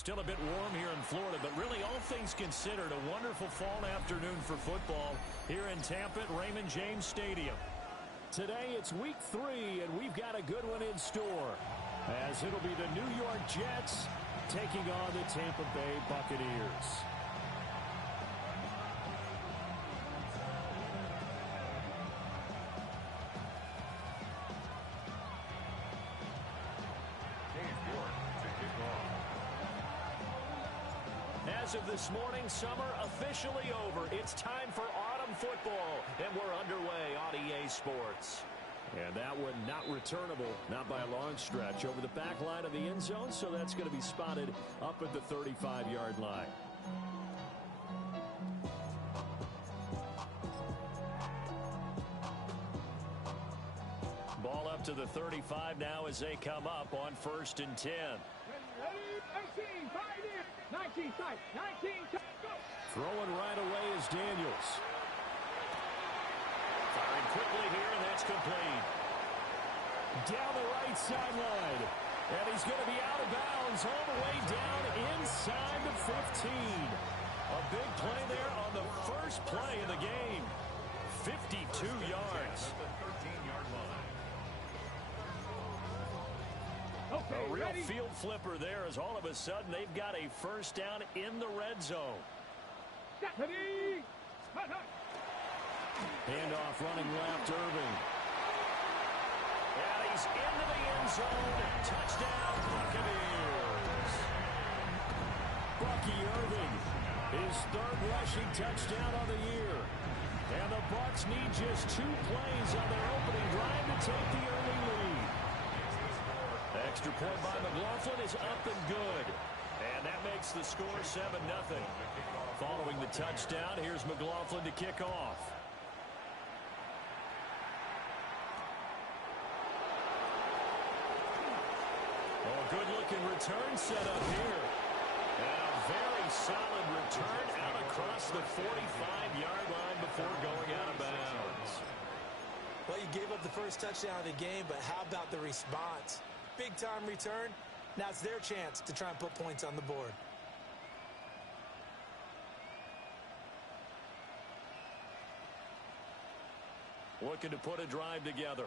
Still a bit warm here in Florida, but really all things considered, a wonderful fall afternoon for football here in Tampa at Raymond James Stadium. Today it's week 3, and we've got a good one in store, as it'll be the New York Jets taking on the Tampa Bay Buccaneers. As of this morning, summer officially over. It's time for autumn football, and we're underway on EA Sports. And that one not returnable, not by a long stretch, over the back line of the end zone, so that's going to be spotted up at the 35-yard line. Ball up to the 35 now as they come up on 1st and 10. Ready, 19, 19, go. Throwing right away is Daniels. Firing quickly here, and that's complete. Down the right sideline. And he's going to be out of bounds all the way down inside the 15. A big play there on the first play of the game. 52 yards. Okay, a real ready? field flipper there, as all of a sudden they've got a first down in the red zone. Ready? Handoff running left, Irving. And he's into the end zone. Touchdown, Buccaneers. Bucky Irving, his 3rd rushing touchdown of the year. And the Bucs need just 2 plays on their opening drive to take the early lead. Extra point by McLaughlin is up and good. And that makes the score 7-0. Following the touchdown, here's McLaughlin to kick off. Oh, good-looking return set up here. And a very solid return out across the 45-yard line before going out of bounds. Well, you gave up the first touchdown of the game, but how about the response? Big-time return. Now it's their chance to try and put points on the board. Looking to put a drive together.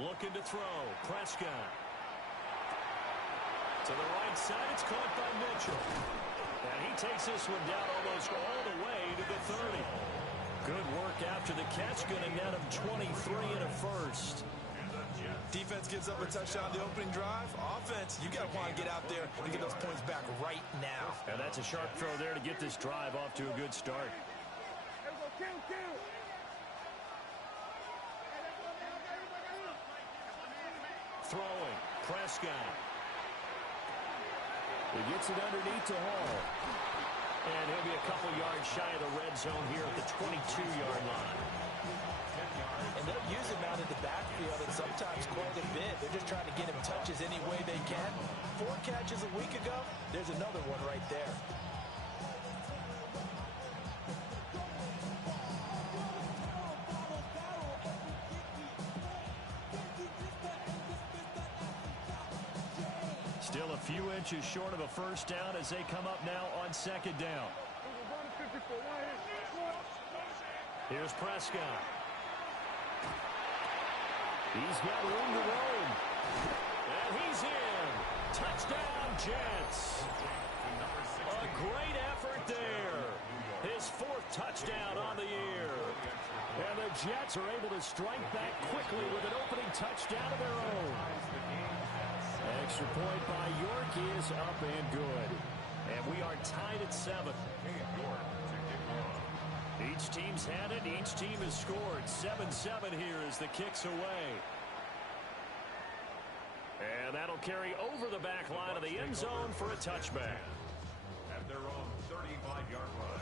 Looking to throw. Prescott. To the right side, it's caught by Mitchell. And he takes this one down almost all the way to the 30. Good work after the catch. Going to net him 23 and a first. Defense gives up a touchdown the opening drive. Offense, you got to want to get out there and get those points back right now. And that's a sharp throw there to get this drive off to a good start. Throwing. Prescott. He gets it underneath to Hall. And he'll be a couple yards shy of the red zone here at the 22-yard line. And they'll use him out of the backfield and sometimes quite a bit. They're just trying to get him touches any way they can. 4 catches a week ago. There's another one right there. Still a few inches short of a first down as they come up now on 2nd down. Here's Prescott. He's got room to roam. And he's in. Touchdown, Jets. A great effort there. His 4th touchdown on the year. And the Jets are able to strike back quickly with an opening touchdown of their own. Extra point by York is up and good. And we are tied at 7. Each team's had it. Each team has scored. 7-7 here as the kick's away. And that'll carry over the back line of the end zone for a touchback. At their own 35-yard line.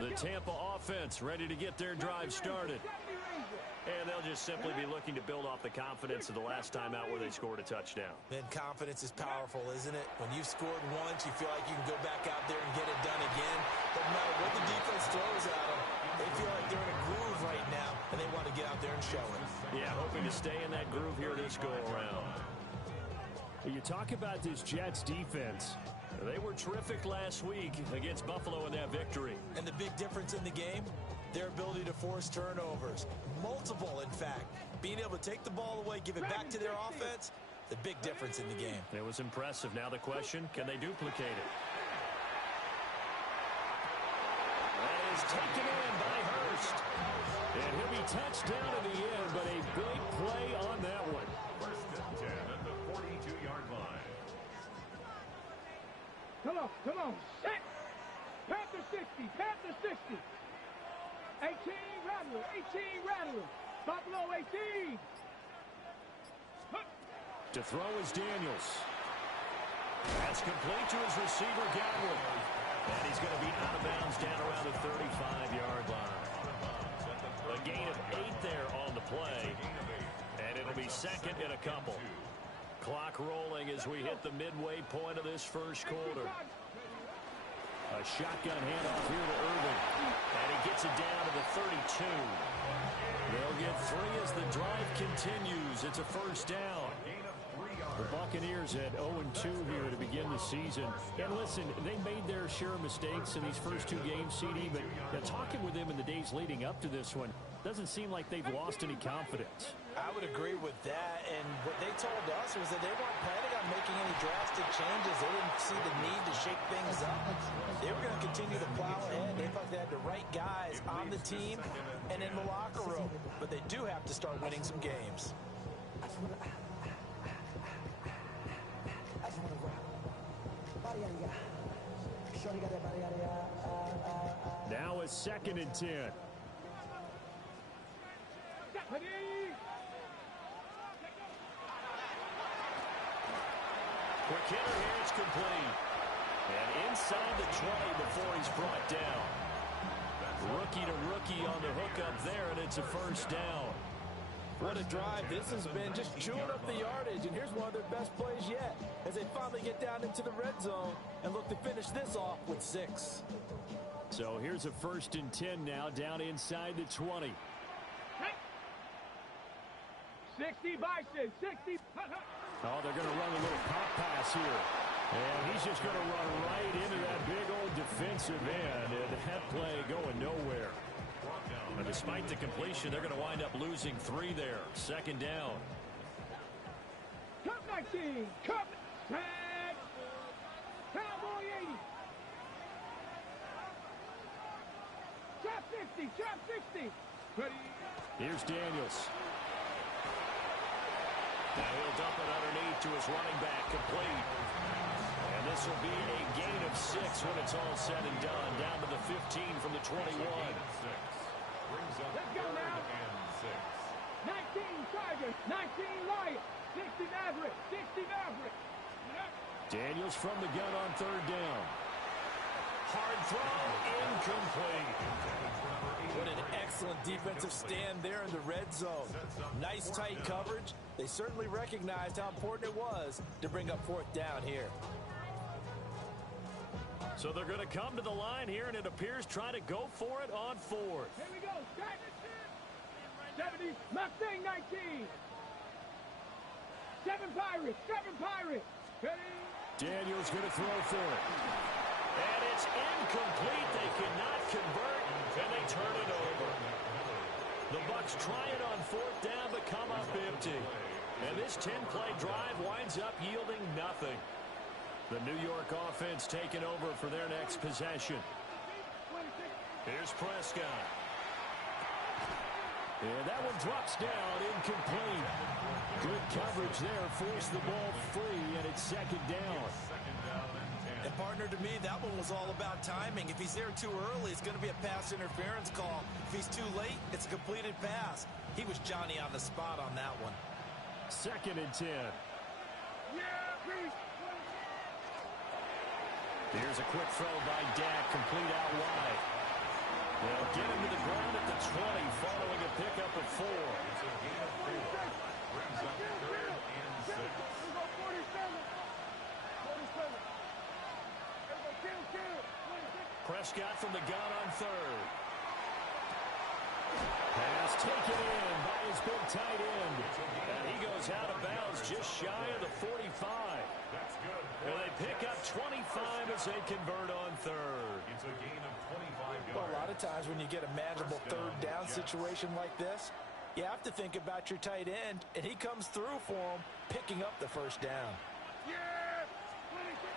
The Tampa offense ready to get their drive started. And they'll just simply be looking to build off the confidence of the last time out where they scored a touchdown. Man, confidence is powerful, isn't it? When you've scored once, you feel like you can go back out there and get it done again. Doesn't matter what the defense throws at them. They feel like they're in a groove right now, and they want to get out there and show it. Yeah, hoping to stay in that groove here this go-around. You talk about this Jets defense. They were terrific last week against Buffalo in that victory. And the big difference in the game, their ability to force turnovers. Multiple, in fact. Being able to take the ball away, give it back to their offense, the big difference in the game. It was impressive. Now the question, can they duplicate it? That is taken in by Hurst. And he'll be touched down in the end, but a big play on that one. First and 10 at the 42-yard line. Come on, set. Panther 60, Panther 60. 18 Rattler, 18 Rattler. Buffalo 18. To throw is Daniels. That's complete to his receiver, Godwin. And he's going to be out of bounds down around the 35-yard line. A gain of 8 there on the play. And it'll be second in a couple. Clock rolling as we hit the midway point of this first quarter. A shotgun handoff here to Irving. And he gets it down to the 32. They'll get 3 as the drive continues. It's a first down. The Buccaneers at 0-2 here to begin the season. And listen, they made their share of mistakes in these first 2 games, CD, but talking with them in the days leading up to this one, doesn't seem like they've lost any confidence. I would agree with that, and what they told us was that they weren't planning on making any drastic changes. They didn't see the need to shake things up. They were going to continue to plow ahead. They thought they had the right guys on the team and in the locker room, but they do have to start winning some games. Now a 2nd and 10. Quick hitter here, it's complete. And inside the 20 before he's brought down. Rookie to rookie on the hookup there, and it's a first down. What a drive. This has been just chewing up the yardage, and here's one of their best plays yet as they finally get down into the red zone and look to finish this off with 6. So here's a 1st and 10 now down inside the 20. 60 Bison, 60. Oh, they're going to run a little pop pass here. And he's just going to run right into that big old defensive end. And that play going nowhere. But despite the completion, they're going to wind up losing 3 there. 2nd down. Cup 19. Cup tag. Cowboy 80. Trap 60. Trap 60. Ready. Here's Daniels. Now he'll dump it underneath to his running back, complete. And this will be a gain of 6 when it's all said and done. Down to the 15 from the 21. Let's go now. 19 Tigers, 19 Lions, 60 Maverick, 60 Maverick. Daniels from the gun on 3rd down. Hard throw, incomplete. What an excellent defensive stand there in the red zone. Nice tight coverage. They certainly recognized how important it was to bring up 4th down here. So they're going to come to the line here, and it appears trying to go for it on 4th. Here we go. 70 Mustang 19. 7 Pirates, 7 Pirates. Ready. Daniels going to throw for it. And it's incomplete. They cannot convert, and they turn it over. The Bucs try it on 4th down, but come up empty. And this 10-play drive winds up yielding nothing. The New York offense taking over for their next possession. Here's Prescott. And that one drops down, incomplete. Good coverage there, forced the ball free, and it's 2nd down. And partner, to me, that one was all about timing. If he's there too early, it's going to be a pass interference call. If he's too late, it's a completed pass. He was Johnny on the spot on that one. 2nd and 10. Here's a quick throw by Dak, complete out wide. They'll get him to the ground at the 20 following a pickup of 4. It's a gain of 4. Brings up 3rd and 6. Here we go, 47. 47. Here we go, kill. 26. Prescott from the gun on 3rd. Pass taken in by his big tight end. And he goes out of bounds just shy of the 45. That's good. And they pick up 25 as they convert on 3rd. It's a gain of 25 yards. Well, a lot of times when you get a manageable 3rd down situation like this, you have to think about your tight end, and he comes through for him, picking up the 1st down. Yeah. 26.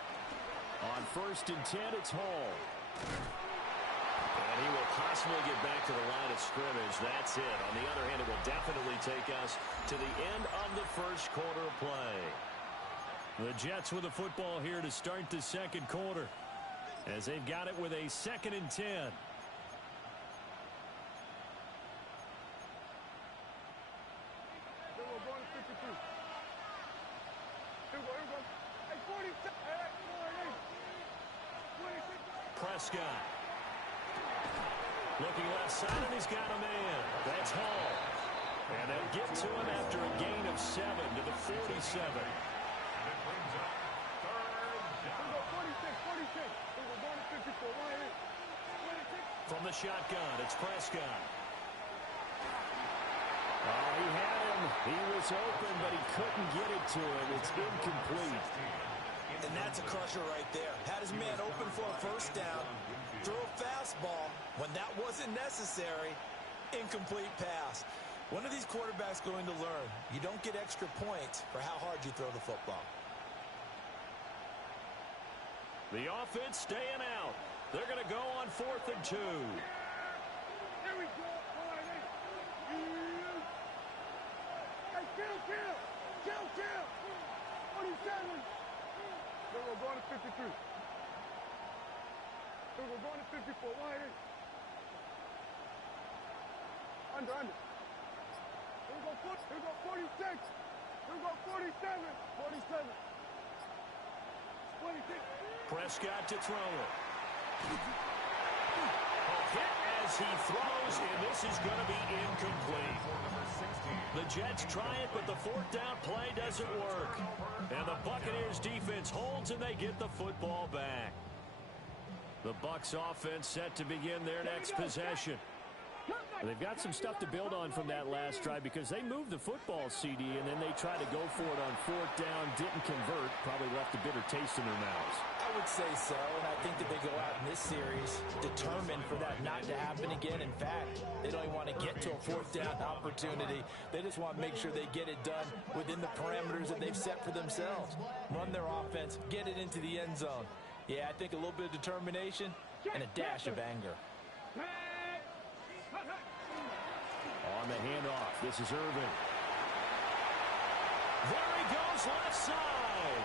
On 1st and 10, it's Hall. And he will possibly get back to the line of scrimmage. That's it. On the other hand, it will definitely take us to the end of the 1st quarter play. The Jets with the football here to start the 2nd quarter, as they've got it with a 2nd and 10. Here we go, going to 52. Here we go. Hey, 47. Hey, 26. Prescott. Looking left side, and he's got a man. That's Hall. And they'll get to him after a gain of 7 to the 47. And it brings up 3rd Here down. we go, 46. Here we go, going to 54. 26. From the shotgun, it's Prescott. Oh, he had him. He was open, but he couldn't get it to him. It's incomplete. And that's a crusher right there. Had his man open for a 1st down, threw a fastball when that wasn't necessary, incomplete pass. When are these quarterbacks going to learn? You don't get extra points for how hard you throw the football. The offense staying out. They're going to go on 4th and 2. Here we go. Hey, kill. 47. Here we go, going to 53. Here we go, going to 54. Under. Here we go, 46. Here we go, 47. 47. 26. Prescott to throw it. A hit as he throws, and this is going to be incomplete. The Jets try it, but the 4th down play doesn't work. And the Buccaneers defense holds, and they get the football back. The Bucs offense set to begin their next possession. They've got some stuff to build on from that last drive because they moved the football, CD, and then they tried to go for it on 4th down, didn't convert, probably left a bitter taste in their mouths. I would say so, and I think that they go out in this series determined for that not to happen again. In fact, they don't even want to get to a 4th down opportunity. They just want to make sure they get it done within the parameters that they've set for themselves. Run their offense, get it into the end zone. Yeah, I think a little bit of determination and a dash of anger. On the handoff, this is Irvin. There he goes, left side.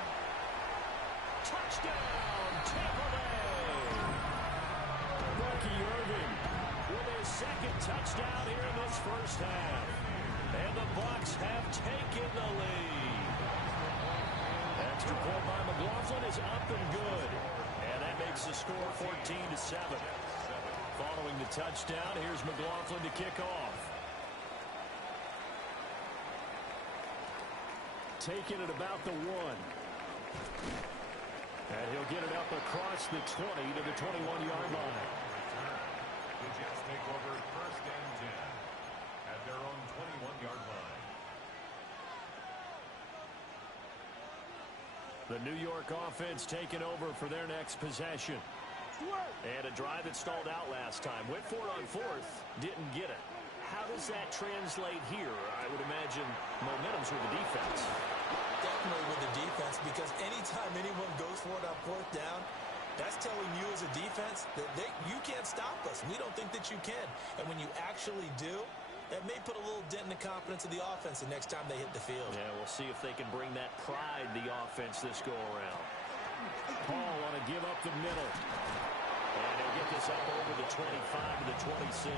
Touchdown, Tampa Bay. Bucky Irvin with his 2nd touchdown here in this 1st half. And the Bucs have taken the lead. Extra point by McLaughlin is up and good. And that makes the score 14-7. Following the touchdown, here's McLaughlin to kick off. Taking it about the 1. And he'll get it up across the 20 to the 21-yard line. The Jets take over 1st and 10 at their own 21-yard line. The New York offense taking over for their next possession. And a drive that stalled out last time. Went for it on 4th, didn't get it. How does that translate here? I would imagine momentum's with the defense. Definitely with the defense, because anytime anyone goes for it on 4th down, that's telling you as a defense that you can't stop us. We don't think that you can. And when you actually do, that may put a little dent in the confidence of the offense the next time they hit the field. Yeah, we'll see if they can bring that pride, the offense, this go-around. Paul on a give up the middle. And he'll get this up over the 25 to the 26.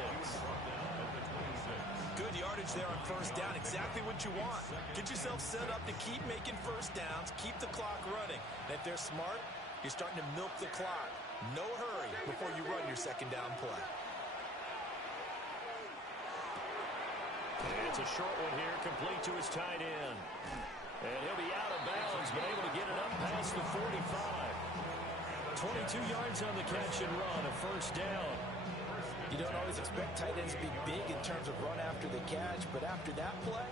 Good yardage there on 1st down. Exactly what you want. Get yourself set up to keep making 1st downs, keep the clock running. And if they're smart, you're starting to milk the clock. No hurry before you run your 2nd down play. It's a short one here, complete to his tight end. And he'll be out of bounds, but able to get it up past the 45. 22 yards on the catch and run, a first down. You don't always expect tight ends to be big in terms of run after the catch, but after that play,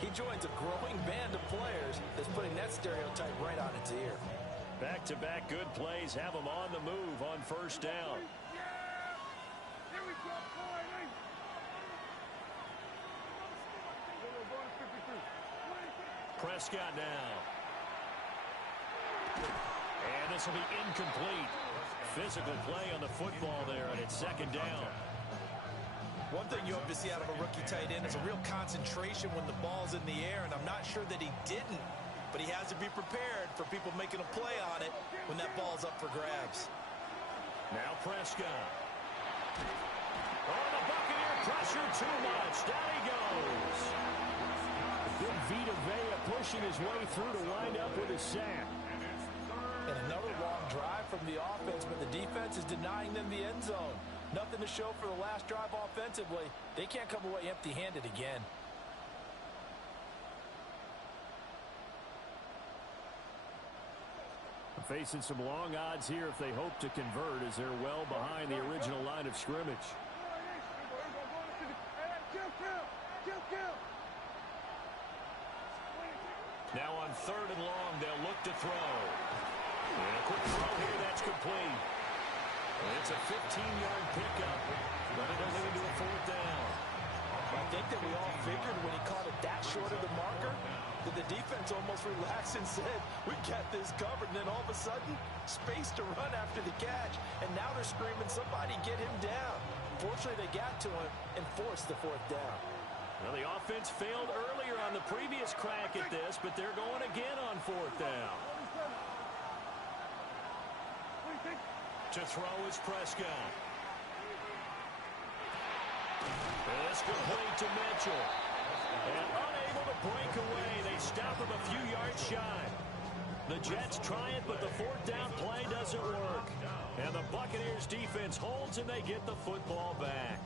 he joins a growing band of players that's putting that stereotype right on its ear. Back-to-back good plays have him on the move on first down. Here we go, boy. We're going to 53. Prescott now. And this will be incomplete. Physical play on the football there, and it's second down. One thing you hope to see out of a rookie tight end is a real concentration when the ball's in the air, and I'm not sure that he didn't, but he has to be prepared for people making a play on it when that ball's up for grabs. Now Prescott. Oh, the Buccaneer pressure too much. Down he goes. Good Vita Vea pushing his way through to wind up with a sack. And another long drive from the offense, but the defense is denying them the end zone. Nothing to show for the last drive offensively. They can't come away empty-handed again. Facing some long odds here if they hope to convert, as they're well behind the original line of scrimmage. Now on third and long, they'll look to throw. And a quick throw here, that's complete. And it's a 15-yard pickup, but it'll lead to a fourth down. I think that we all figured when he caught it that short of the marker that the defense almost relaxed and said, we got this covered. And then all of a sudden, space to run after the catch. And now they're screaming, somebody get him down. Fortunately, they got to him and forced the fourth down. Well, the offense failed earlier on the previous crack at this, but they're going again on fourth down. To throw is Prescott. This complete to Mitchell. And unable to break away. They stop him a few yards shy. The Jets try it, but the fourth down play doesn't work. And the Buccaneers defense holds, and they get the football back.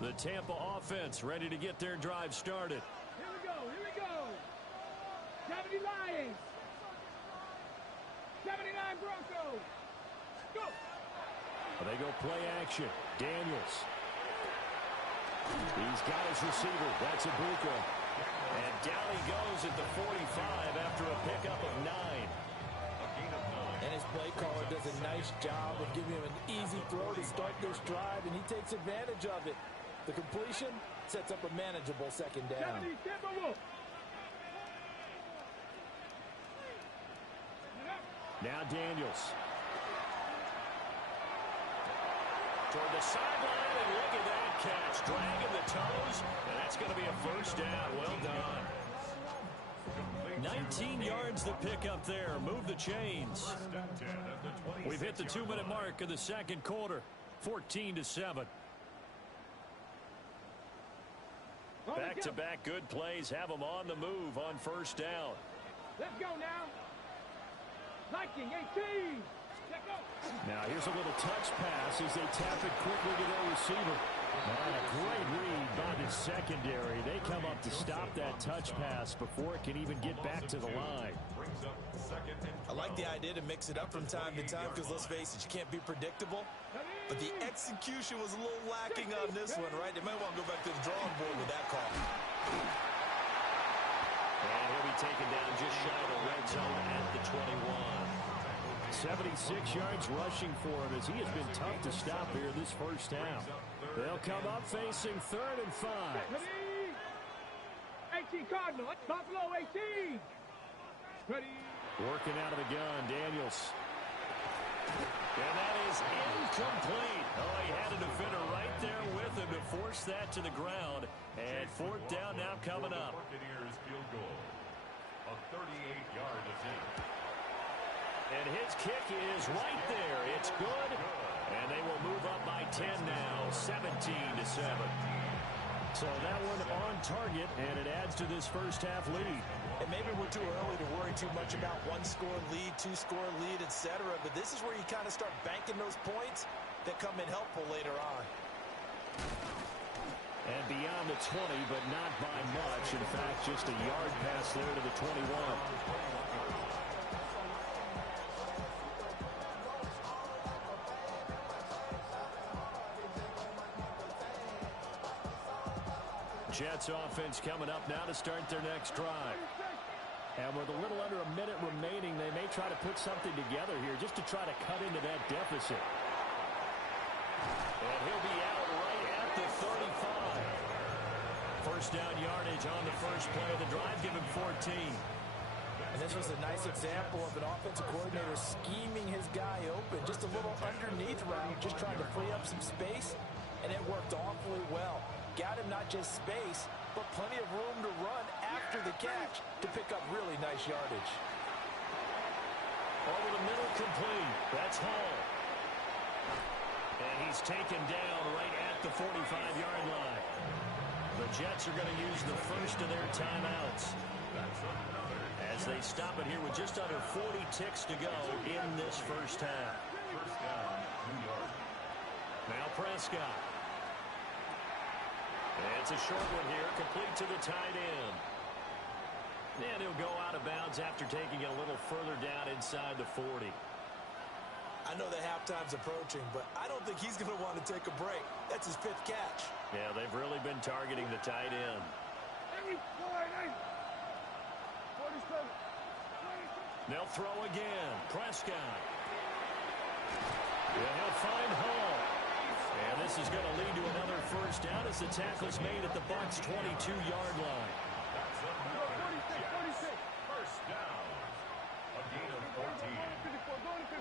The Tampa offense ready to get their drive started. Here we go, here we go. 70 Lions. 79 Broncos. Go. They go play action. Daniels. He's got his receiver. That's Ibuka. And down he goes at the 45 after a pickup of 9. And his play caller does a nice job of giving him an easy throw to start this drive, and he takes advantage of it. The completion sets up a manageable second down. 70 Timberwolves. Now Daniels. Toward the sideline, and look at that catch. Dragging the toes, and that's going to be a first down. Well done. 19 yards to pick up there. Move the chains. We've hit the 2-minute mark of the second quarter. 14-7. Back-to-back good plays have them on the move on first down. Let's go now. Liking 18. Let's go. Now here's a little touch pass as they tap it quickly to their receiver. And a great read by the secondary. They come up to stop that touch pass before it can even get back to the line. I like the idea to mix it up from time to time because, let's face it, you can't be predictable. But the execution was a little lacking on this one, right? They might want to go back to the drawing board with that call. And he'll be taken down just shy of the red zone at the 21. 76 yards rushing for him as he has been tough to stop here this first half. They'll come up facing 3rd and 5. 18 Cardinal. Buffalo 18. Ready. Working out of the gun, Daniels. And that is incomplete. Oh, he had a defender right there with him to force that to the ground. And fourth down now coming up. Buccaneers field goal. A 38-yard attempt. And his kick is right there. It's good. And they will move up by 10 now, 17-7. So that one on target, and it adds to this first half lead. And maybe we're too early to worry too much about 1-score lead, 2-score lead, etc. But this is where you kind of start banking those points that come in helpful later on. And beyond the 20, but not by much. In fact, just a yard pass there to the 21. Jets offense coming up now to start their next drive. And with a little under a minute remaining, they may try to put something together here just to try to cut into that deficit. And he'll be out right at the 35. First down yardage on the first play of the drive. Give him 14. And this was a nice example of an offensive coordinator scheming his guy open. Just a little underneath route, just trying to free up some space, and it worked awfully well. Got him not just space, but plenty of room to run after the catch to pick up really nice yardage. Over the middle, complete. That's Hall. And he's taken down right at the 45-yard line. The Jets are going to use the first of their timeouts as they stop it here with just under 40 ticks to go in this first half. First down, New York. Now Prescott. It's a short one here, complete to the tight end. And he'll go out of bounds after taking it a little further down inside the 40. I know that halftime's approaching, but I don't think he's going to want to take a break. That's his 5th catch. Yeah, they've really been targeting the tight end. 47. They'll throw again. Prescott. Yeah, he'll find Hall. And this is going to lead to another first down as the tackle's made at the Bucs' 22-yard line. That's another Jets. First down. A gain of 14.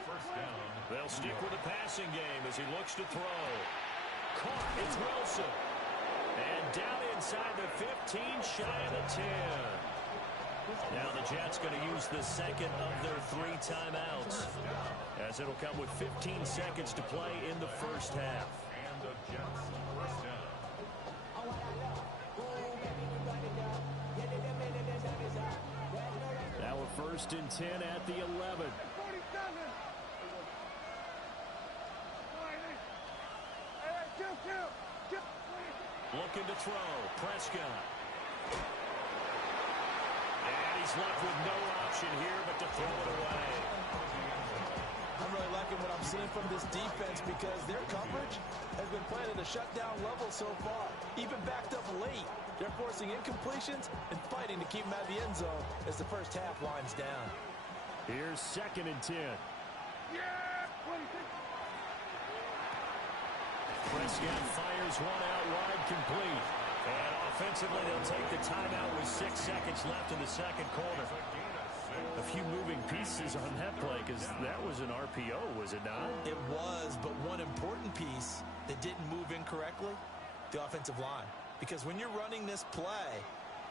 First down. They'll stick with the passing game as he looks to throw. Caught. It's Wilson. And down inside the 15, shy of the 10. Now the Jets going to use the second of their 3 timeouts, as it'll come with 15 seconds to play in the first half. And the Jets first down. Now a 1st and 10 at the 11. Looking to throw. Prescott. And he's left with no option here but to throw it away. I'm really liking what I'm seeing from this defense because their coverage has been playing at a shutdown level so far. Even backed up late, they're forcing incompletions and fighting to keep them out of the end zone as the first half winds down. Here's 2nd and 10. Prescott fires one out wide, complete. And offensively, they'll take the timeout with 6 seconds left in the second quarter. A few moving pieces on that play because that was an RPO, was it not? It was, but one important piece that didn't move incorrectly, the offensive line. Because when you're running this play,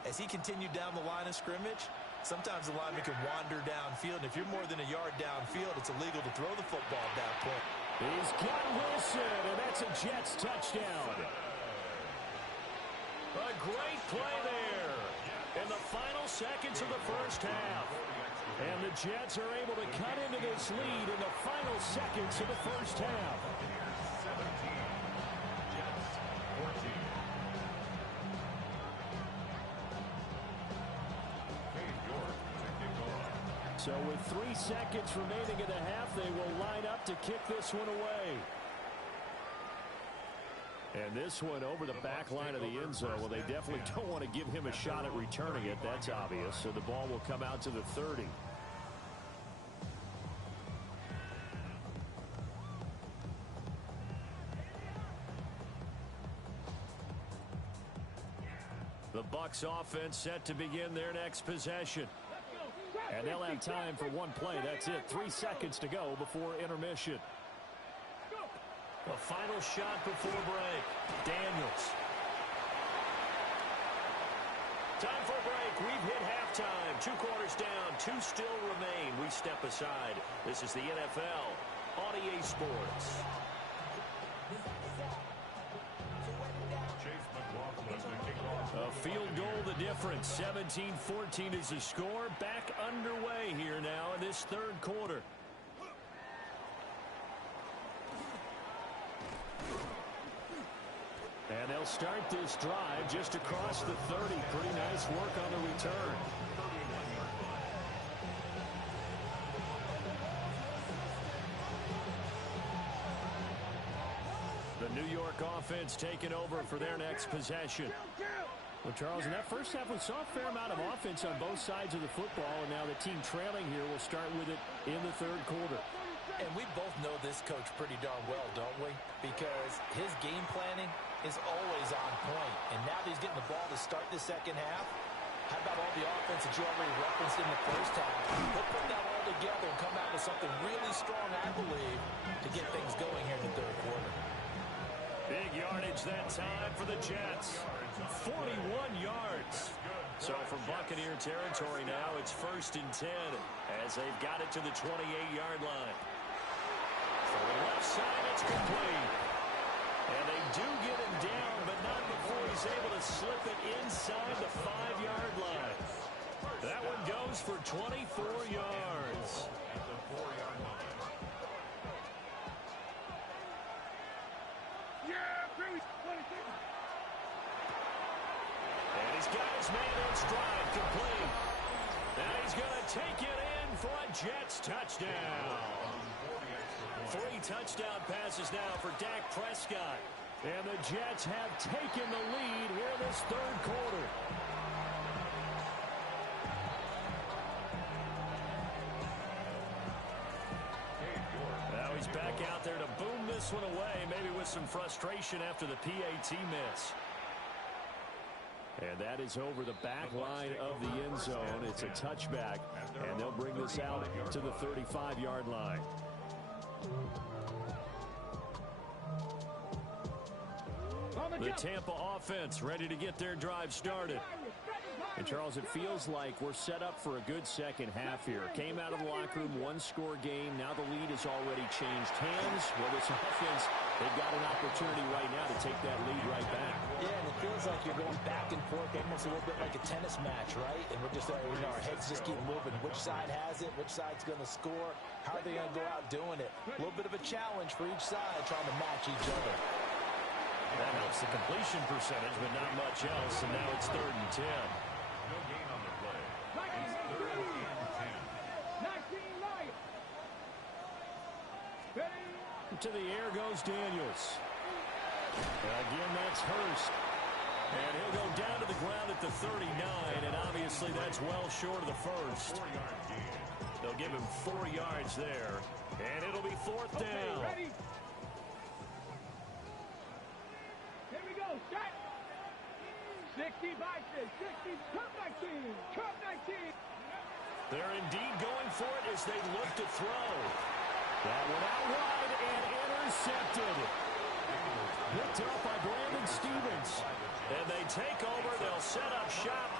as he continued down the line of scrimmage, sometimes the lineman can wander downfield. And if you're more than a yard downfield, it's illegal to throw the football at that point. He's got Wilson, and that's a Jets touchdown. A great play there in the final seconds of the first half. And the Jets are able to cut into this lead in the final seconds of the first half. 17. Jets 14. So with 3 seconds remaining in the half, they will line up to kick this one away. And this one over the back line of the end zone. Well, they definitely don't want to give him a shot at returning it. That's obvious. So the ball will come out to the 30. The Bucs offense set to begin their next possession. And they'll have time for one play. That's it. 3 seconds to go before intermission. A final shot before break. Daniels. Time for a break. We've hit halftime. 2 quarters down. 2 still remain. We step aside. This is the NFL on EA Sports. A field goal the difference. 17-14 is the score. Back underway here now in this 3rd quarter. They'll start this drive just across the 30. Pretty nice work on the return. The New York offense taking over for their next possession. Well, Charles, in that first half, we saw a fair amount of offense on both sides of the football, and now the team trailing here will start with it in the third quarter. And we both know this coach pretty darn well, don't we? Because his game planning is always on point. And now that he's getting the ball to start the second half, how about all the offense that you already referenced in the first half? He'll put that all together and come out with something really strong, I believe, to get things going here in the third quarter. Big yardage that time for the Jets. 41 yards. So from Buccaneer territory now, it's 1st and 10 as they've got it to the 28-yard line. For the left side, it's complete. And they do get him down, but not before he's able to slip it inside the 5-yard line. That one goes for 24 yards. And he's got his man in stride, complete. Now he's going to take it in for a Jets touchdown. 3 touchdown passes now for Dak Prescott. And the Jets have taken the lead here in this third quarter. Now he's back out there to boom this one away, maybe with some frustration after the PAT miss. And that is over the back line of the end zone. It's a touchback, and they'll bring this out to the 35-yard line. The Tampa offense ready to get their drive started. And, Charles, it feels like we're set up for a good second half here. Came out of the locker room, one-score game. Now the lead has already changed hands. Well, this offense, they've got an opportunity right now to take that lead right back. Yeah, and it feels like you're going back and forth, almost a little bit like a tennis match, right? And we're just, our heads just keep moving. Which side has it? Which side's going to score? How are they going to go out doing it? A little bit of a challenge for each side trying to match each other. That helps the completion percentage, but not much else. And now it's 3rd and 10. No gain on the play. It's 3rd and 10. To the air goes Daniels. Again, that's Hurst. And he'll go down to the ground at the 39, and obviously that's well short of the first. 4-yard gain. They'll give him 4 yards there, and it'll be 4th down. Ready? Here we go. Shot. 60 Vikings. 60. Trump 19. Trump 19. They're indeed going for it as they look to throw. That one out wide and intercepted. Picked up by Brandon Stevens. And they take over. They'll set up shop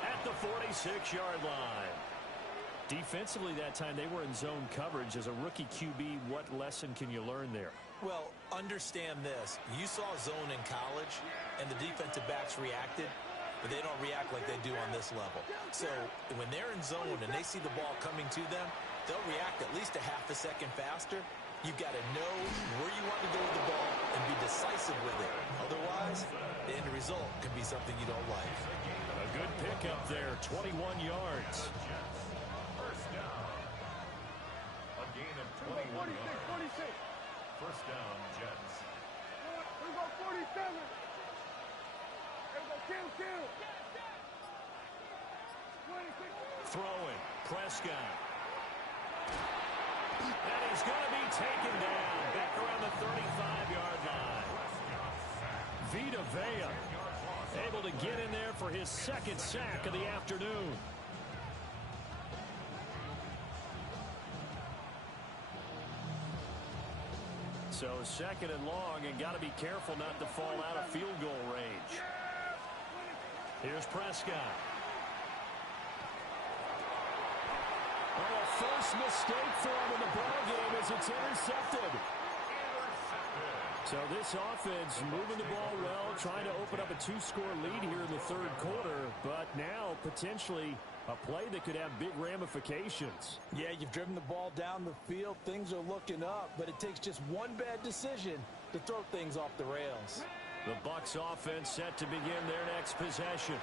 at the 46-yard line. Defensively that time, they were in zone coverage. As a rookie QB, what lesson can you learn there? Well, understand this. You saw zone in college, and the defensive backs reacted, but they don't react like they do on this level. So when they're in zone and they see the ball coming to them, they'll react at least a half a second faster. You've got to know where you want to go with the ball and be decisive with it. Otherwise, the end result can be something you don't like. A good pickup there, 21 yards. First down. A gain of 21 yards. 46. First down, Jets. Here we go, 47. Here we go, kill. 26. Throwing, Prescott. And he's going to be taken down back around the 35-yard line. Vita Vea able to get in there for his 2nd sack of the afternoon. So 2nd and long, and got to be careful not to fall out of field goal range. Here's Prescott. Oh, a first mistake for him in the ballgame as it's intercepted. So this offense moving the ball well, trying to open up a 2-score lead here in the third quarter, but now potentially a play that could have big ramifications. Yeah, you've driven the ball down the field. Things are looking up, but it takes just one bad decision to throw things off the rails. The Bucs offense set to begin their next possession.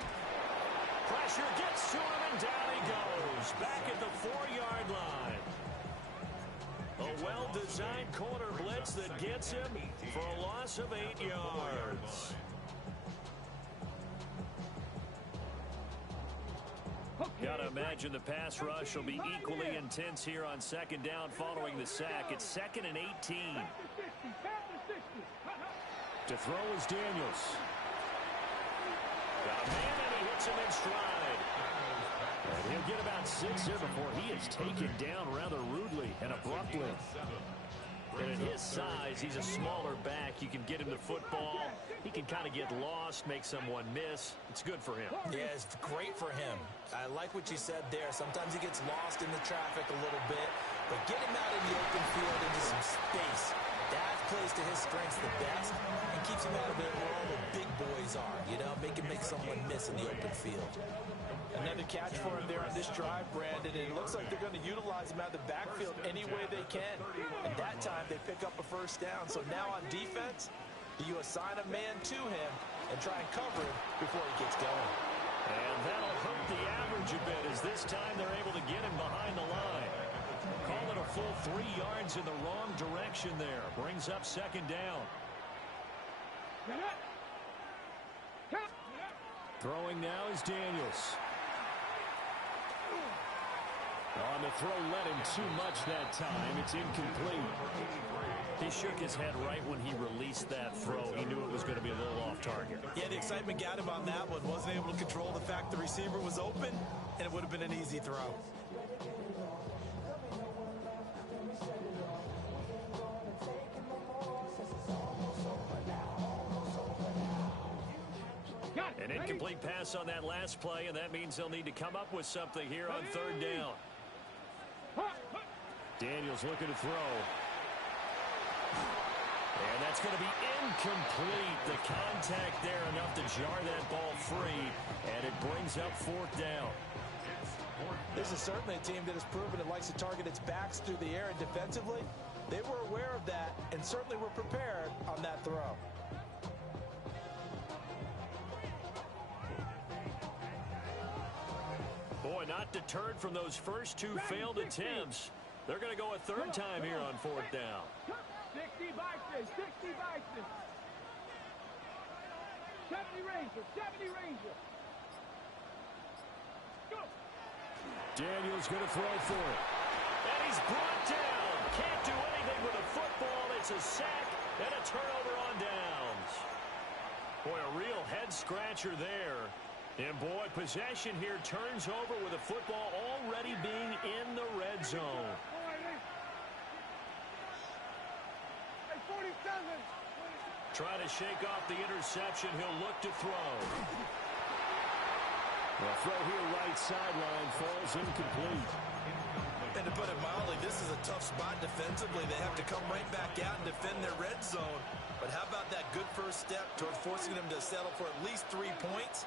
Pressure gets to him, and down he goes. Back at the 4-yard line. A well-designed corner blitz that gets him for a loss of 8 yards. Gotta imagine the pass rush will be equally intense here on second down following the sack. It's 2nd and 18. To throw is Daniels. Got a man, and he hits him in stride. And he'll get about 6 here before he is taken down rather rudely and abruptly. And at his size, he's a smaller back. You can get him the football. He can kind of get lost, make someone miss. It's good for him. Yeah, it's great for him. I like what you said there. Sometimes he gets lost in the traffic a little bit. But get him out in the open field into some space. That plays to his strengths the best and keeps him out of it where all the big boys are. You know, make someone miss in the open field. Another catch for him there on this drive, Brandon. And it looks like they're going to utilize him out of the backfield any way they can. And that time they pick up a first down. So now on defense, you assign a man to him and try and cover him before he gets going. And that'll hurt the average a bit as this time they're able to get him behind the line. Call it a full 3 yards in the wrong direction there. Brings up second down. Throwing now is Daniels. On the throw, led him too much that time. It's incomplete. He shook his head right when he released that throw. He knew it was going to be a little off target. Yeah, the excitement got him on that one. Wasn't able to control the fact the receiver was open, and it would have been an easy throw. An incomplete pass on that last play, and that means they'll need to come up with something here on third down. Daniels looking to throw. And that's going to be incomplete. The contact there enough to jar that ball free, and it brings up fourth down. This is certainly a team that has proven it likes to target its backs through the air, and defensively, they were aware of that and certainly were prepared on that throw. Boy, not deterred from those first 2 failed attempts. They're going to go a third time here on fourth down. 60 Bison, 60 Bison. 70 Ranger, 70 Ranger. Go. Daniels going to throw for it. And he's brought down. Can't do anything with a football. It's a sack and a turnover on downs. Boy, a real head-scratcher there. And, boy, possession here turns over with the football already being in the red zone. Hey, 47. Trying to shake off the interception. He'll look to throw. The throw here right sideline falls incomplete. And to put it mildly, this is a tough spot defensively. They have to come right back out and defend their red zone. But how about that good first step toward forcing them to settle for at least 3 points?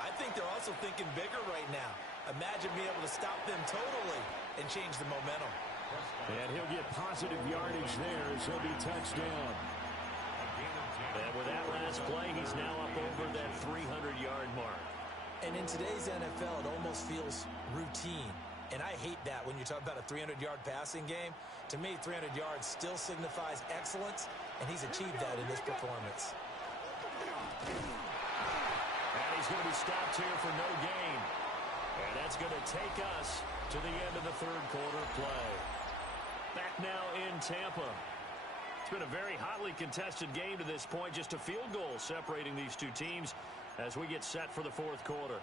I think they're also thinking bigger right now. Imagine being able to stop them totally and change the momentum. And he'll get positive yardage there as he'll be touched down. And with that last play, he's now up over that 300-yard mark. And in today's NFL, it almost feels routine. And I hate that when you talk about a 300-yard passing game. To me, 300 yards still signifies excellence, and he's achieved that in this performance. And he's going to be stopped here for no gain. And that's going to take us to the end of the third quarter play. Back now in Tampa. It's been a very hotly contested game to this point. Just a field goal separating these two teams as we get set for the fourth quarter.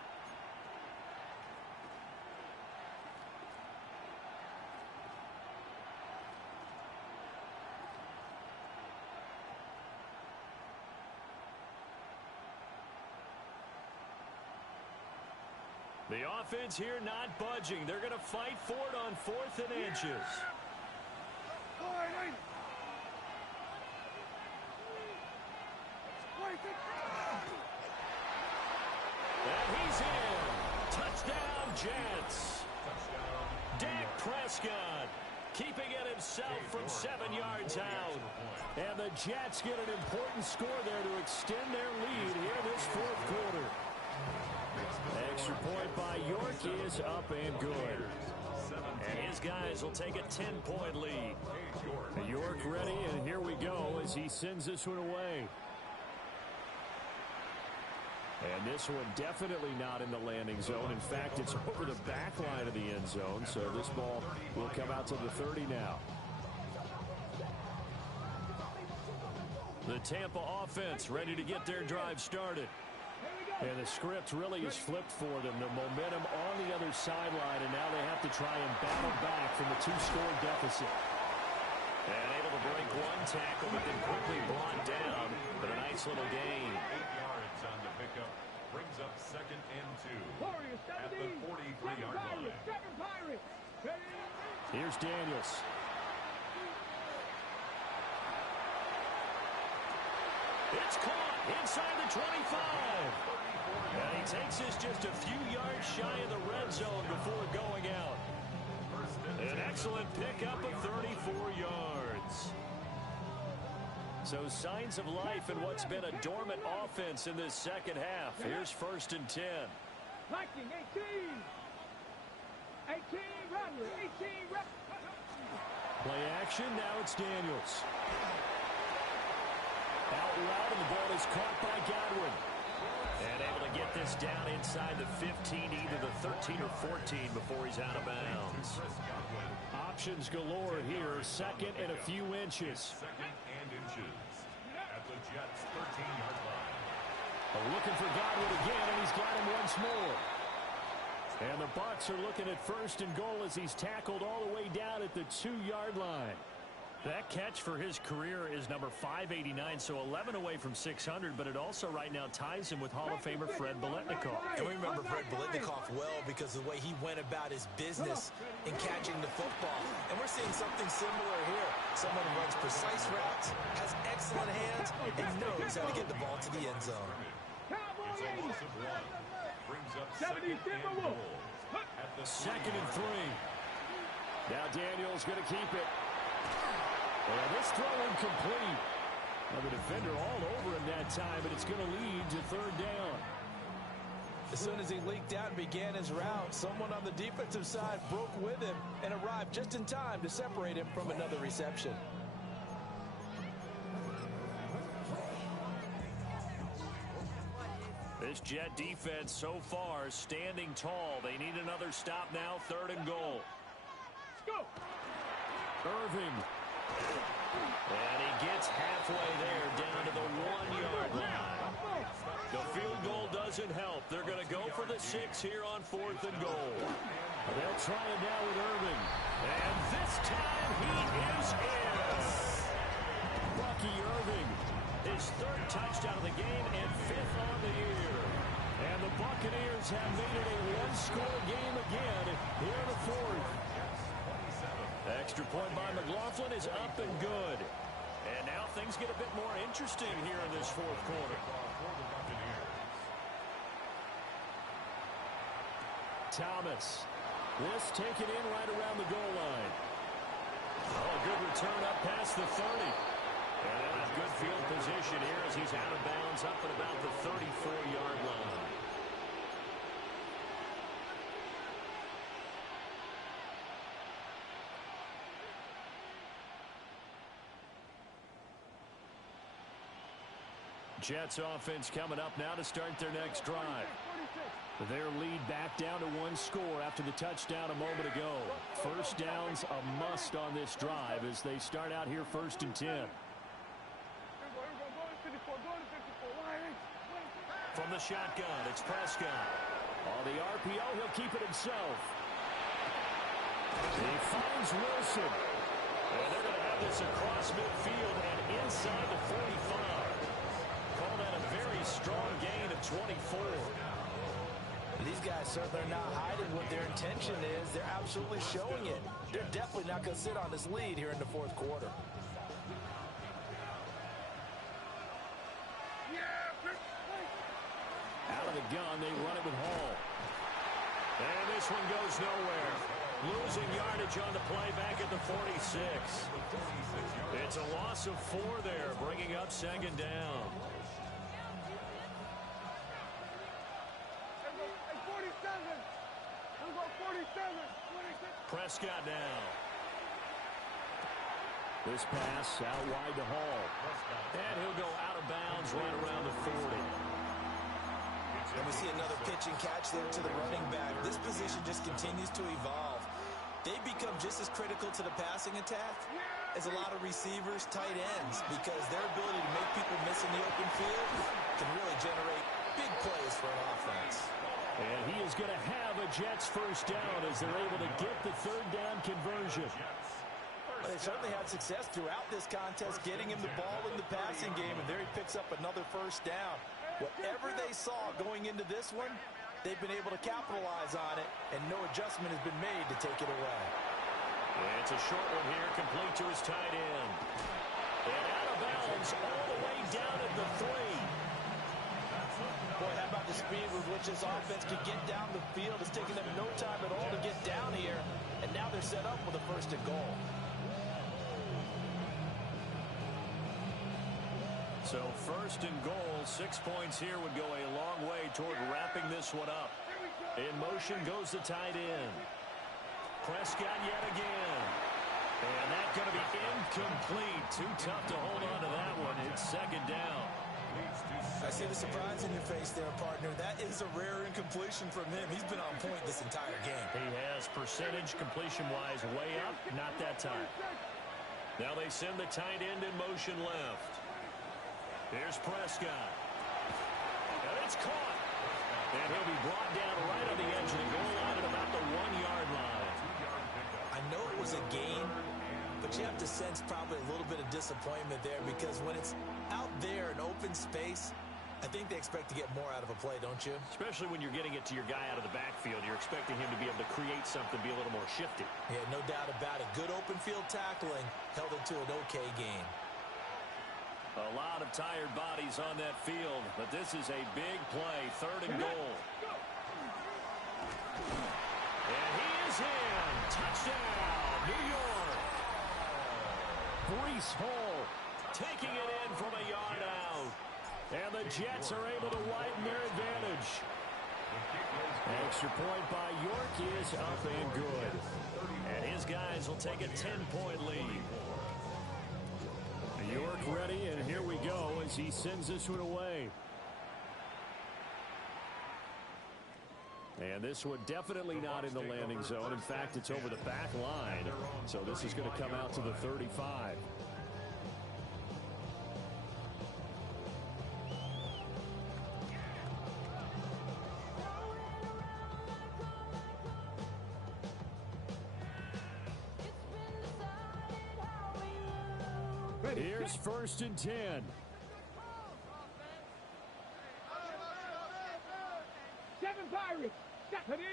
The offense here not budging. They're going to fight for it on 4th and inches. And he's in. Touchdown, Jets. Dak Prescott keeping it himself from 7 yards out. And the Jets get an important score there to extend their lead here in this fourth quarter. Extra point by York is up and good. And his guys will take a 10-point lead. York ready, and here we go as he sends this one away. And this one definitely not in the landing zone. In fact, it's over the back line of the end zone, so this ball will come out to the 30 now. The Tampa offense ready to get their drive started. And the script really is flipped for them. The momentum on the other sideline, and now they have to try and battle back from the 2-score deficit. And able to break one tackle, but then quickly brought down. But a nice little gain. 8 yards on the pickup. Brings up 2nd and 2 at the 43-yard line. Here's Daniels. It's caught inside the 25. And he takes this just a few yards shy of the red zone before going out. An excellent pickup of 34 yards. So signs of life in what's been a dormant offense in this second half. Here's 1st and 10. 18, Play action, now it's Daniels. Out loud, and the ball is caught by Godwin. And able to get this down inside the 15, either the 13 or 14 before he's out of bounds. Options galore here, 2nd and a few inches. 2nd and inches at the Jets' 13-yard line. Looking for Godwin again, and he's got him once more. And the Bucs are looking at 1st and goal as he's tackled all the way down at the 2-yard line. That catch for his career is number 589, so 11 away from 600, but it also right now ties him with Hall of Famer Fred Biletnikoff. And we remember Fred Biletnikoff well because of the way he went about his business in catching the football. And we're seeing something similar here. Someone who runs precise routes, has excellent hands, and knows how to get the ball to the end zone. It's a loss of 1. Brings up 2nd and goal at the 2nd and 3. Now Daniels going to keep it. And this throw incomplete. Now the defender all over him that time, but it's going to lead to 3rd down. As soon as he leaked out and began his route, someone on the defensive side broke with him and arrived just in time to separate him from another reception. This Jet defense so far standing tall. They need another stop now, 3rd and goal. Irving. And he gets halfway there down to the 1-yard line. The field goal doesn't help. They're going to go for the 6 here on 4th and goal. They'll try it now with Irving. And this time he is in. Bucky Irving, his 3rd touchdown of the game and 5th on the year. And the Buccaneers have made it a 1-score game again here in the 4th. Extra point by McLaughlin is up and good. And now things get a bit more interesting here in this 4th quarter. Thomas. This taken in right around the goal line. Oh, a good return up past the 30. And they'll have good field position here as he's out of bounds up at about the 34-yard line. Jets offense coming up now to start their next drive. Their lead back down to 1 score after the touchdown a moment ago. 1st down's a must on this drive as they start out here 1st and 10. From the shotgun, it's Prescott. On the RPO, he'll keep it himself. He finds Wilson. And they're going to have this across midfield and inside the 45. Call that a very strong gain of 24. These guys certainly are not hiding what their intention is. They're absolutely showing it. They're definitely not going to sit on this lead here in the 4th quarter. Out of the gun, they run it with Hall. And this one goes nowhere. Losing yardage on the play back at the 46. It's a loss of 4 there, bringing up second down. Hey, 47. We'll go 47. 46. Prescott now. This pass out wide to Hall. And he'll go out of bounds right around the 40. And we see another pitch and catch there to the running back. This position just continues to evolve. They become just as critical to the passing attack as a lot of receivers, tight ends, because their ability to make people miss in the open field can really generate big plays for an offense. And he is going to have a Jets first down as they're able to get the third down conversion. They certainly had success throughout this contest, getting him the ball in the passing game, and there he picks up another first down. Whatever they saw going into this one, they've been able to capitalize on it, and no adjustment has been made to take it away. It's a short one here, complete to his tight end. And out of bounds all the way down at the 3. Boy, how about the speed with which this offense can get down the field? It's taken them no time at all to get down here, and now they're set up with a first and goal. So first and goal, 6 points here would go a long way toward wrapping this one up. In motion goes the tight end. Prescott yet again. And that's going to be incomplete. Too tough to hold on to that one. It's second down. I see the surprise in your face there, partner. That is a rare incompletion from him. He's been on point this entire game. He has percentage completion-wise way up. Not that time. Now they send the tight end in motion left. Here's Prescott. And it's caught. And he'll be brought down right on the edge of the goal line at about the 1-yard line. I know it was a gain, but you have to sense probably a little bit of disappointment there, because when it's out there in open space, I think they expect to get more out of a play, don't you? Especially when you're getting it to your guy out of the backfield. You're expecting him to be able to create something, be a little more shifty. Yeah, no doubt about it. Good open field tackling held it to an okay game. A lot of tired bodies on that field, but this is a big play, third and goal. And he is in. Touchdown, New York. Breece Hall taking it in from a yard out. And the Jets are able to widen their advantage. Extra point by York is up and good. And his guys will take a 10-point lead. York ready, and here we go as he sends this one away. And this one definitely not in the landing zone. In fact, it's over the back line. So this is going to come out to the 35. Here's first and 10. Seven Pirates. Ready.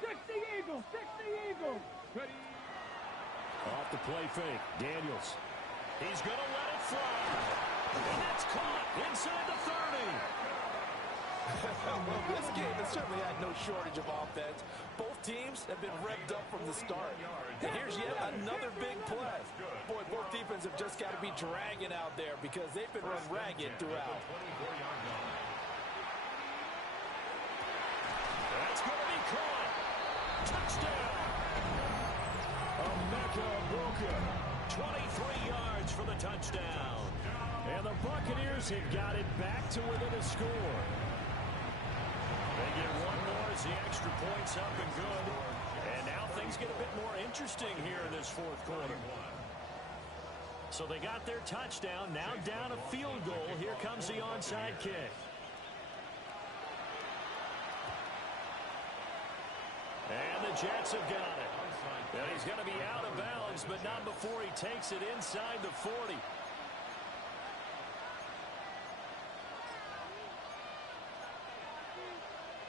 60 Eagles. 60 Eagles. Ready. Off the play fake. Daniels. He's going to let it fly. And that's caught inside the 30. Well, this game has certainly had no shortage of offense. Both teams have been revved up from the start. And here's yet another big play. Boy, both defenses have just got to be dragging out there because they've been run ragged throughout. That's going to be caught. Touchdown. Emeka Egbuka. 23 yards for the touchdown. And the Buccaneers have got it back to within a score. They get one more as the extra point's up and good. And now things get a bit more interesting here in this fourth quarter. So they got their touchdown. Now down a field goal. Here comes the onside kick. And the Jets have got it. And he's going to be out of bounds, but not before he takes it inside the 40.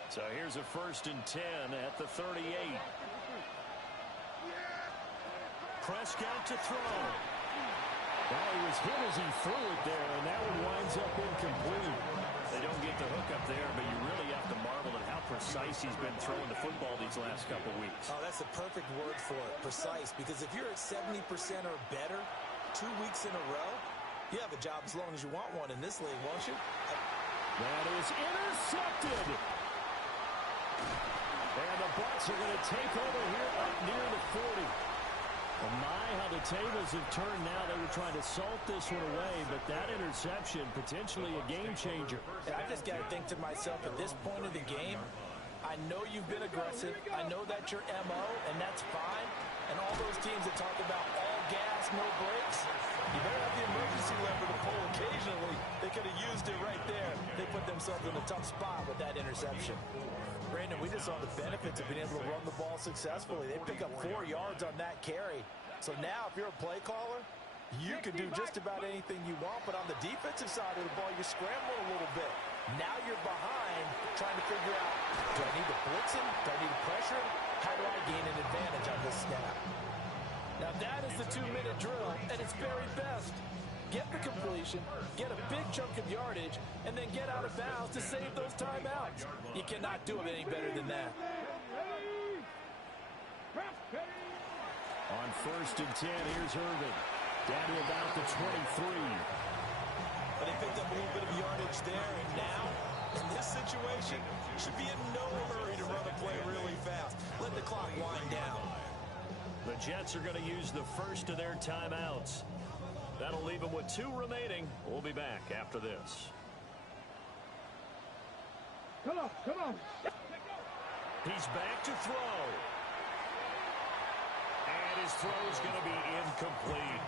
So here's a first and 10 at the 38. Prescott to throw. Well, he was hit as he threw it there, and that one winds up incomplete. They don't get the hook up there, but you really have to marvel at how precise he's been throwing the football these last couple weeks. Oh, that's the perfect word for it, precise. Because if you're at 70% or better 2 weeks in a row, you have a job as long as you want one in this league, won't you? That is intercepted. And the Bucs are going to take over here up near the 40. Well, my, how the tables have turned now. They were trying to salt this one away, but that interception, potentially a game changer. And I just got to think to myself, at this point of the game, I know you've been aggressive. I know that's your MO, and that's fine. And all those teams that talk about all gas, no brakes, you better have the emergency lever to pull occasionally. They could have used it right there. They put themselves in a tough spot with that interception. Brandon, we just saw the benefits of being able to run the ball successfully. They pick up 4 yards on that carry. So now, if you're a play caller, you can do just about anything you want. But on the defensive side of the ball, you're scrambling a little bit. Now you're behind, trying to figure out, do I need to blitz him? Do I need to pressure him? How do I gain an advantage on this snap? Now that is the 2-minute drill at its very best. Get the completion, get a big chunk of yardage, and then get out of bounds to save those timeouts. You cannot do it any better than that. On 1st and 10, here's Irvin. Down to about the 23. But they picked up a little bit of yardage there, and now, in this situation, should be in no hurry to run a play really fast. Let the clock wind down. The Jets are going to use the first of their timeouts. That'll leave them with 2 remaining. We'll be back after this. Come on, come on. He's back to throw. And his throw is going to be incomplete.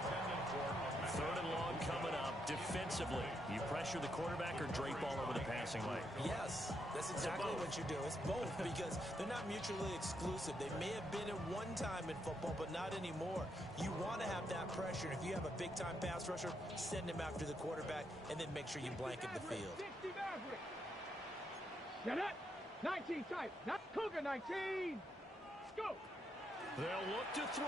3rd and long coming up. Defensively, you pressure the quarterback or drape all over the passing lane? Yes, that's exactly what you do. It's both because they're not mutually exclusive. They may have been at one time in football, but not anymore. You want to have that pressure. If you have a big-time pass rusher, send him after the quarterback, and then make sure you blanket the field. Get it? 19 type, not Cougar 19. Let's go. They'll look to throw.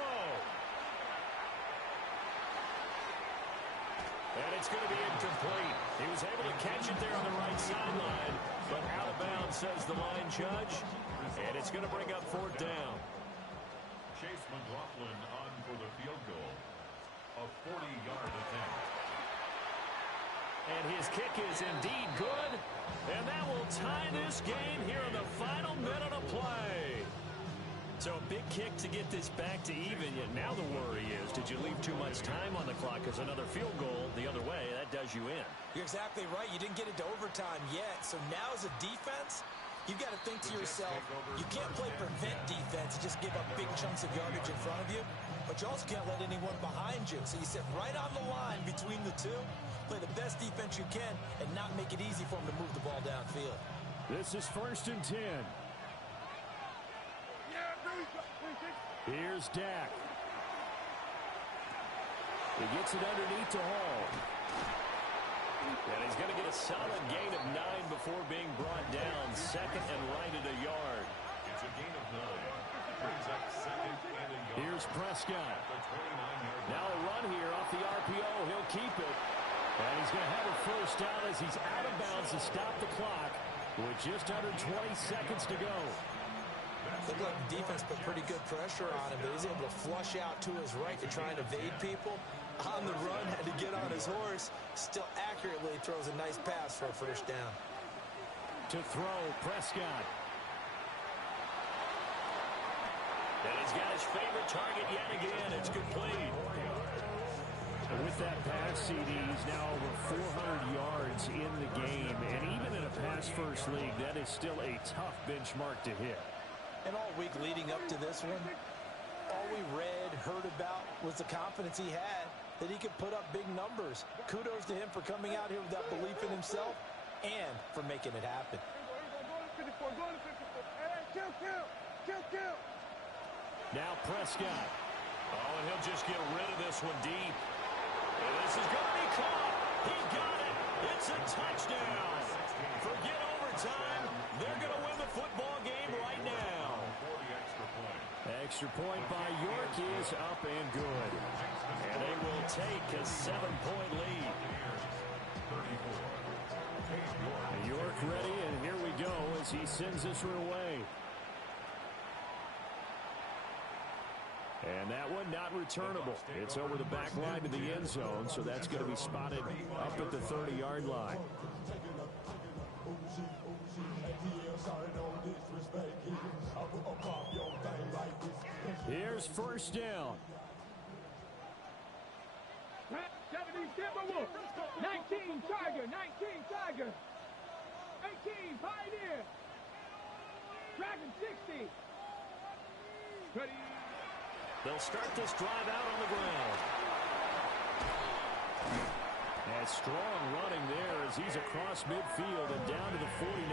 And it's going to be incomplete. He was able to catch it there on the right sideline, but out of bounds, says the line judge. And it's going to bring up 4th down. Chase McLaughlin on for the field goal. A 40-yard attempt. And his kick is indeed good. And that will tie this game here in the final minute of play. So a big kick to get this back to even, yet now the worry is, did you leave too much time on the clock? Because another field goal the other way, that does you in. You're exactly right. You didn't get into overtime yet. So now as a defense, you've got to think to yourself, you can't play prevent defense and just give up big chunks of yardage in front of you. But you also can't let anyone behind you. So you sit right on the line between the two, play the best defense you can, and not make it easy for them to move the ball downfield. This is 1st and 10. Here's Dak. He gets it underneath to Hall. And he's going to get a solid gain of 9 before being brought down. 2nd and right at a yard. It's a gain of 9. Brings up 2nd and a yard. Here's Prescott. The 29-yard line. Now a run here off the RPO. He'll keep it. And he's going to have a 1st down as he's out of bounds to stop the clock with just under 20 seconds to go. Looked like the defense put pretty good pressure on him, but he's able to flush out to his right to try and evade people. On the run, had to get on his horse. Still accurately throws a nice pass for a 1st down. To throw, Prescott. And he's got his favorite target yet again. It's complete. And with that pass, CD, he's now over 400 yards in the game. And even in a pass-first league, that is still a tough benchmark to hit. And all week leading up to this one, all we read, heard about was the confidence he had that he could put up big numbers. Kudos to him for coming out here with that belief in himself and for making it happen. Now Prescott. Oh, and he'll just get rid of this one deep. And this is going to be caught. He got it. It's a touchdown. Forget overtime. They're going to win the football game right now. Extra point by York is up and good. And they will take a 7-point lead. York ready, and here we go as as he sends this one away. And that one not returnable. It's over the back line to the end zone, so that's going to be spotted up at the 30-yard line. Here's first down. 17, Timberwolf. 19, Tiger. 19, Tiger. 18, Pioneer. Dragon 60. Ready. They'll start this drive out on the ground. And strong running there as he's across midfield and down to the 49.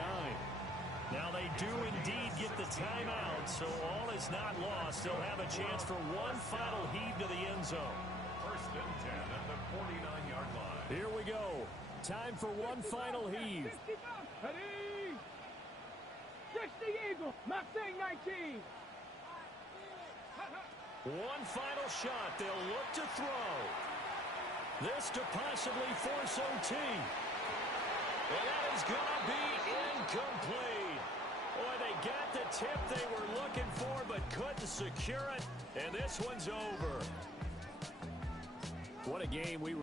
Now they do indeed get the timeout, so all is not lost. They'll have a chance for one final heave to the end zone. First and 10 at the 49-yard line. Here we go. Time for one final heave. 60 Bucs. Ready. 60 Eagle. Mustang 19. One final shot. They'll look to throw. This to possibly force OT. And that is going to be incomplete. Boy, they got the tip they were looking for but couldn't secure it. And this one's over. What a game we